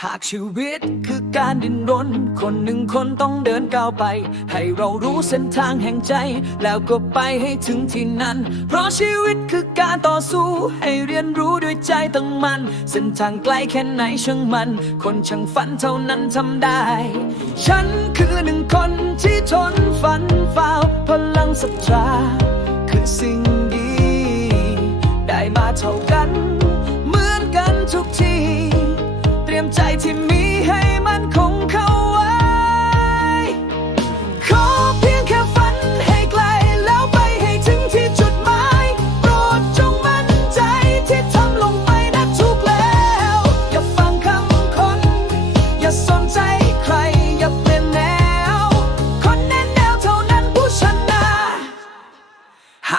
หากชีวิตคือการดิ้นรน คนหนึ่งคนต้องเดินก้าวไป ให้เรารู้เส้นทางแห่งใจ แล้วก็ไปให้ถึงที่นั้น เพราะชีวิตคือการต่อสู้ ให้เรียนรู้ด้วยใจตั้งมัน เส้นทางไกลแค่ไหนช่างมัน คนช่างฝันเท่านั้นทำได้ ฉันคือหนึ่งคนที่ทนฝันฝ่าพลังศรัทธาคือสิ่งดี ได้มาเท่ากัน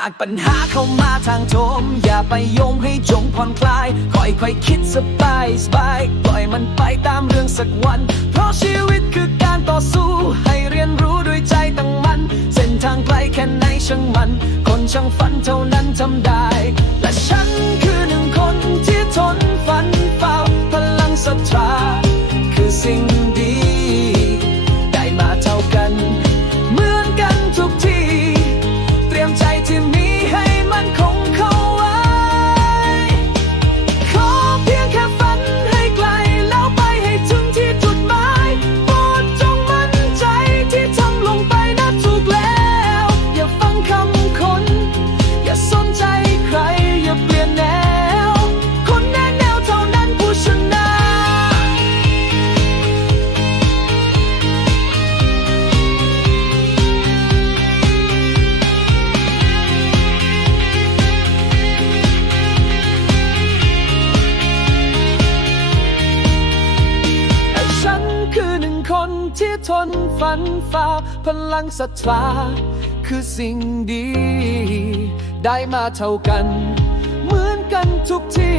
ากปัญหาเข้ามาทางโจม อย่าไปโยงให้จงผ่อนคลาย ค่อยๆคิดสบายสบายปล่อยมันไปตามเรื่องสักวัน เพราะชีวิตคือการต่อสู้ ให้เรียนรู้ด้วยใจตั้งมัน เส้นทางไกลแค่ไหนช่างมัน คนช่างฝันเท่านั้นทำได้ และฉันคือหนึ่งคนที่ทนฝันเฝ้าพลังศรัทธาคือสิ่ง คือหนึ่งคนที่ทนฝันฝ่าพลังศรัทธาคือสิ่งดี ได้มาเท่ากัน เหมือนกันทุกที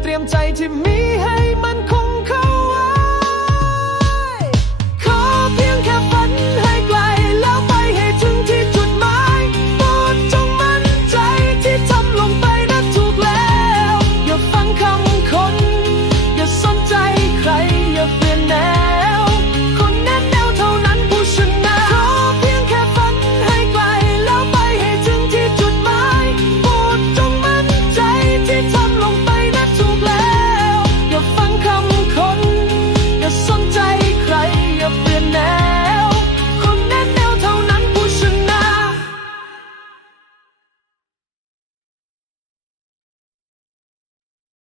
เตรียมใจที่มีให้